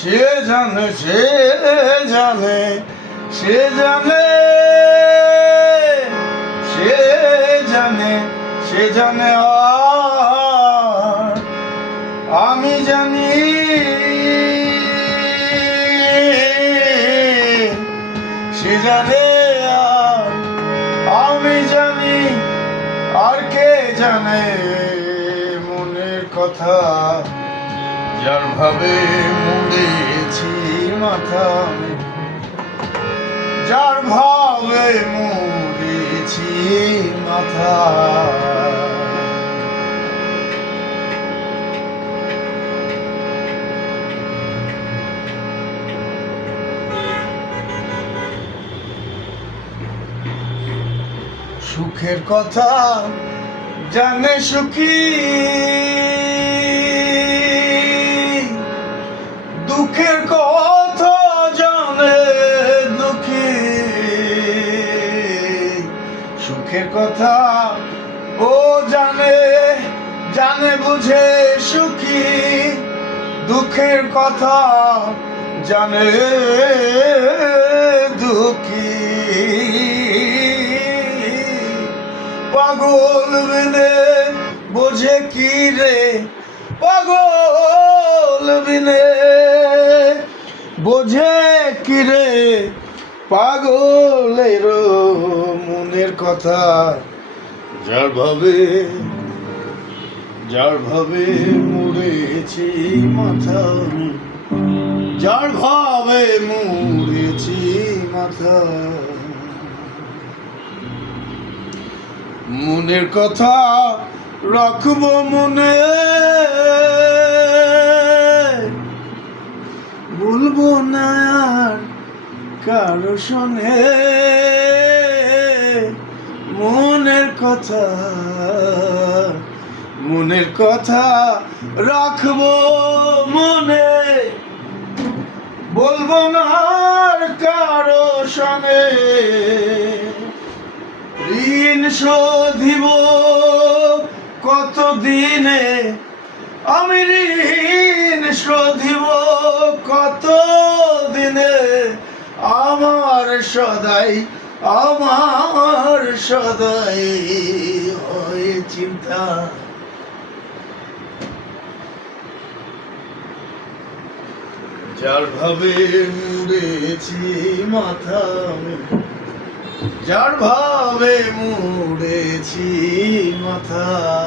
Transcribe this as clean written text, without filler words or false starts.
সে জানে, সে জানে, সে জানে, সে জানে, সে জানে, আর আমি জানি, সে জানে, আর আমি জানি, আর কে জানে মনের কথা, যার ভাবে মুড়েছি মাথা, যার ভাবে মুড়েছি মাথা। সুখের কথা জানে সুখী, দুঃখের কথা জানে দুঃখী। সুখের কথা ও জানে, জানে বুঝে সুখী, দুঃখের কথা জানে দুঃখী। পাগল বিনে বোঝে কি রে, পাগল বিনে বোঝে কি রে, পাগলের মনের কথা, যার ভাবে, যার ভাবে মুড়েছি মাথা, যার ভাবে মুড়েছি মাথা। মনের কথা রাখবো মনে, বলবো না আর কারো শোনে। মনের কথা, মনের কথা রাখবো মনে, বলবো না আর কারো শোনে। ঋণ শোধিব কত দিনে, আমি ঋণ শোধিব কত দিনে, আমার সদাই, আমার সদাই হয় চিন্তা। যার ভাবে মুড়েছি মাথা, যার ভাবে মুড়েছি মাথা।